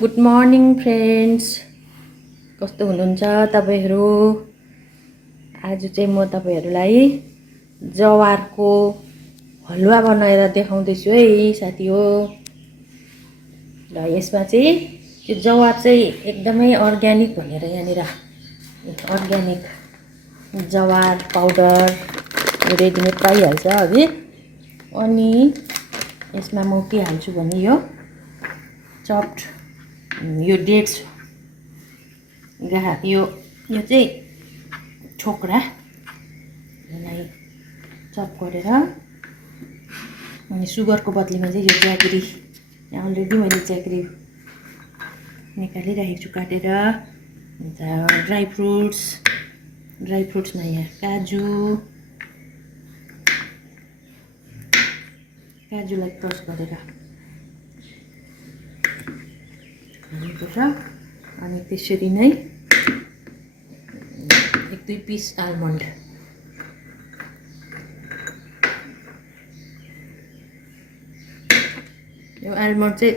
Good morning friends, कस्तो हुनुहुन्छ तपाईहरु। आज चाहिँ म तपाईहरुलाई जवारको हलुवा बनाएर देखाउँदैछु है साथी हो। र यसमा चाहिँ त्यो जवार चाहिँ एकदमै अर्ग्यानिक भनेर यहाँनिर अर्ग्यानिक जवार पाउडर रेडीमेड पाइहाल्छ हगि। अनि यसमा म के हाल्छु भने यो चप्ड यो डेट्स यो चाहिँ छोक्रा यसलाई चप गरेर अनि सुगरको बदलीमा चाहिँ यो ज्यागरी अलरेडी मैले ज्यागरी निकालिरहेको छु काटेर। अन्त ड्राई फ्रुट्समा यहाँ काजुलाई क्रस गरेर हाल्नुपर्छ। अनि त्यसरी नै एक दुई पिस आलमन्ड, यो आलमन्ड चाहिँ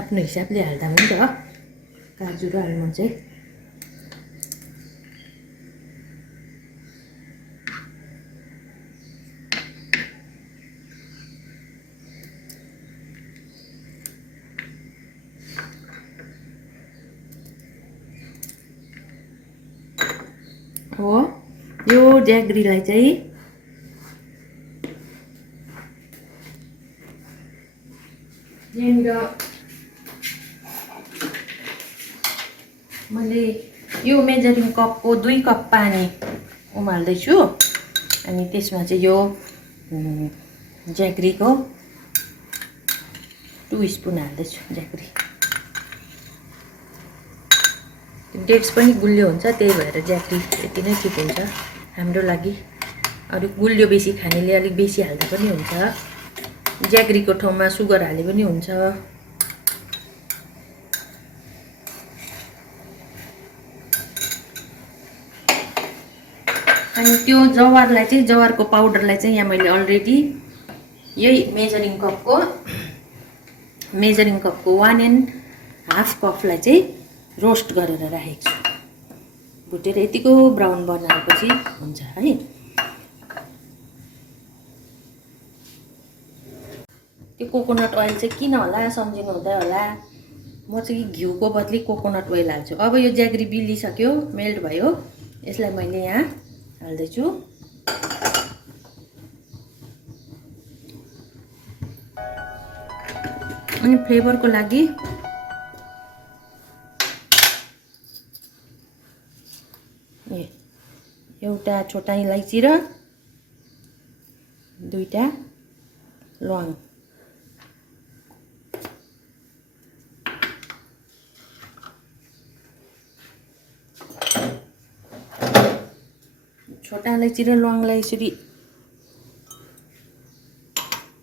आफ्नो हिसाबले हाल्दा हुन्छ। काजु र आलमन्ड चाहिँ हो। यो ज्यागरीलाई चाहिँ मैले यो मेजरिङ कपको 2 कप पानी उमाल्दैछु। अनि त्यसमा चाहिँ यो ज्यागरीको 2 स्पुन हाल्दैछु। ज्यागरी डेट्स पनि गुलियो हुन्छ, त्यही भएर ज्यागरी यति नै ठिक हुन्छ हाम्रो लागि। अरु गुलियो बेसी खानेले अलिक बेसी हाल्दा पनि हुन्छ। ज्यागरीको ठाउँमा सुगर हाले पनि हुन्छ। अनि त्यो जवारलाई चाहिँ जवारको पाउडरलाई चाहिँ यहाँ मैले अलरेडी यही मेजरिङ कपको 1.5 कपलाई चाहिँ रोस्ट गरेर राखेको छु। भुटेर यतिको ब्राउन बनाएपछि हुन्छ है। त्यो कोकोनट ओइल चाहिँ किन होला सम्झिनु हुँदै होला। म चाहिँ घिउको बदली कोकोनट ओइल हाल्छु। अब यो ज्यागरी बिलिसक्यो, मेल्ट भयो, यसलाई मैले यहाँ हाल्दैछु। अनि फ्लेभरको लागि एउटा छोटा इलाइची र 2टा ल्वाङ। छोटा इलाइची र ल्वाङलाई यसरी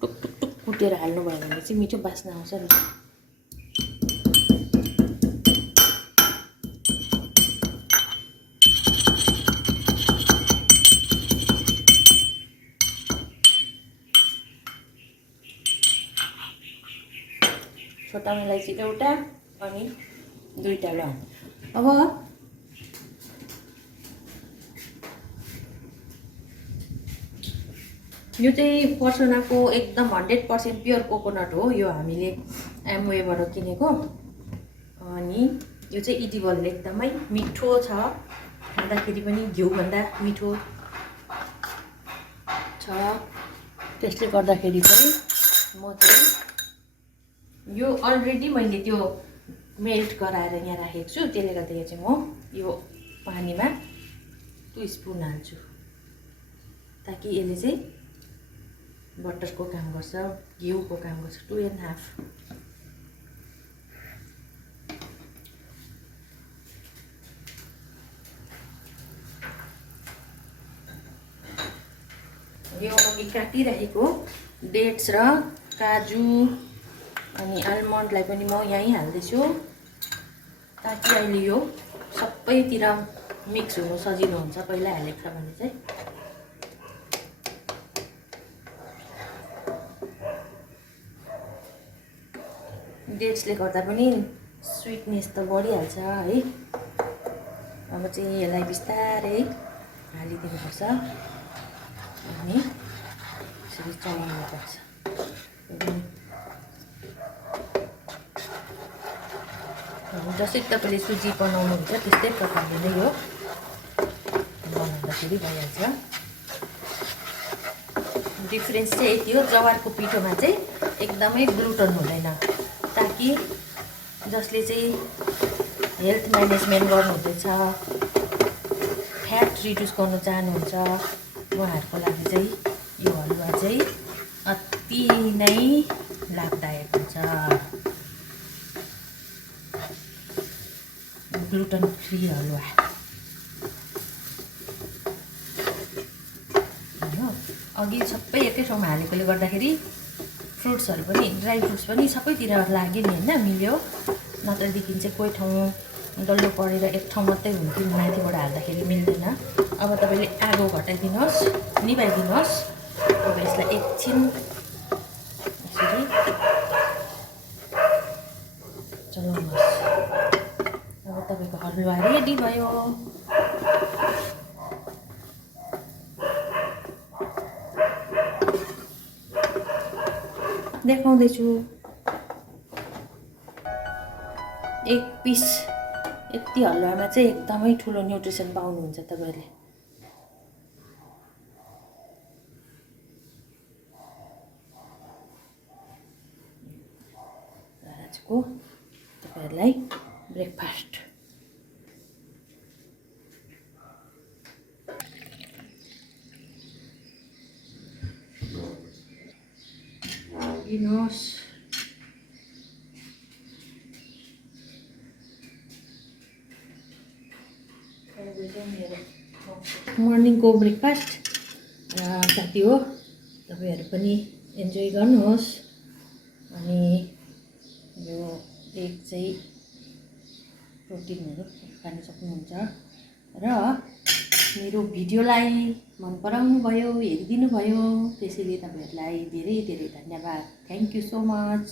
टुक टुक टुक कुटेर हाल्नुभयो भने चाहिँ मिठो बास्ना आउँछ नि। छोटा इलाइची एउटा अनि 2टा ल्वाङ। अब यो चाहिँ पर्सनाको एकदम 100% प्योर कोकोनट हो। यो हामीले एमवेबाट किनेको। अनि यो चाहिँ इडिबल एकदमै मिठो छ, खाँदाखेरि पनि घिउभन्दा मिठो छ। त्यसले गर्दाखेरि चाहिँ म चाहिँ यो अलरेडी मैले त्यो मेल्ट गराएर यहाँ राखेको छु। त्यसले गर्दा चाहिँ म यो पानीमा 2 स्पुन हाल्छु, ताकि यसले चाहिँ बटरको काम गर्छ, घिउको काम गर्छ। 2.5। यो अघि काटिरहेको डेट्स र काजु अनि आलमन्डलाई पनि म यहीँ हाल्दैछु, ताकि अहिले यो सबैतिर मिक्स हुनु सजिलो हुन्छ। पहिला हालेको छ भने चाहिँ डेट्सले गर्दा पनि स्विटनेस त बढिहाल्छ है। अब चाहिँ यसलाई बिस्तारै हालिदिनुपर्छ अनि यसरी चलाउनुपर्छ। जसरी तपाईँले सुजी बनाउनुहुन्छ त्यस्तै प्रकारले नै यो बनाउँदाखेरि भइहाल्छ। डिफ्रेन्स चाहिँ यति हो, जवारको पिठोमा चाहिँ एकदमै ग्लुटन हुँदैन, ताकि जसले चाहिँ हेल्थ म्यानेजमेन्ट गर्नुहुँदैछ, फ्याट रिड्युस गर्न चाहनुहुन्छ उहाँहरूको लागि चाहिँ यो हलुवा चाहिँ अति नै लाभदायक हुन्छ। ग्लुटन फ्री हलुवा अघि सबै एकै ठाउँमा हालेकोले गर्दाखेरि फ्रुट्सहरू पनि, ड्राई फ्रुट्स पनि सबैतिर लाग्यो नि होइन, मिल्यो। नत्रदेखि चाहिँ कोही ठाउँ डल्लो परेर एक ठाउँ मात्रै हुन्थ्यो, माथिबाट हाल्दाखेरि मिल्दैन। अब तपाईँले आगो घटाइदिनुहोस्, निभाइदिनुहोस्। अब यसलाई एकछिन यसरी चलाउनुहोस्। अब तपाईँको हलुवा रेडी भयो। देखाउँदैछु, एक पिस यति हलुवामा चाहिँ एकदमै ठुलो न्युट्रिसन पाउनुहुन्छ तपाईँहरूले। आजको तपाईँहरूलाई ब्रेकफास्ट। दिनुहोस्। मर्निङको ब्रेकफास्ट साथी हो, तपाईँहरू पनि इन्जोय गर्नुहोस्। अनि यो एग चाहिँ प्रोटिनहरू खान सक्नुहुन्छ। र मेरो भिडियोलाई मन पराउनु भयो, हेरिदिनु भयो, त्यसैले तपाईँहरूलाई धेरै धेरै धन्यवाद। Thank you so much.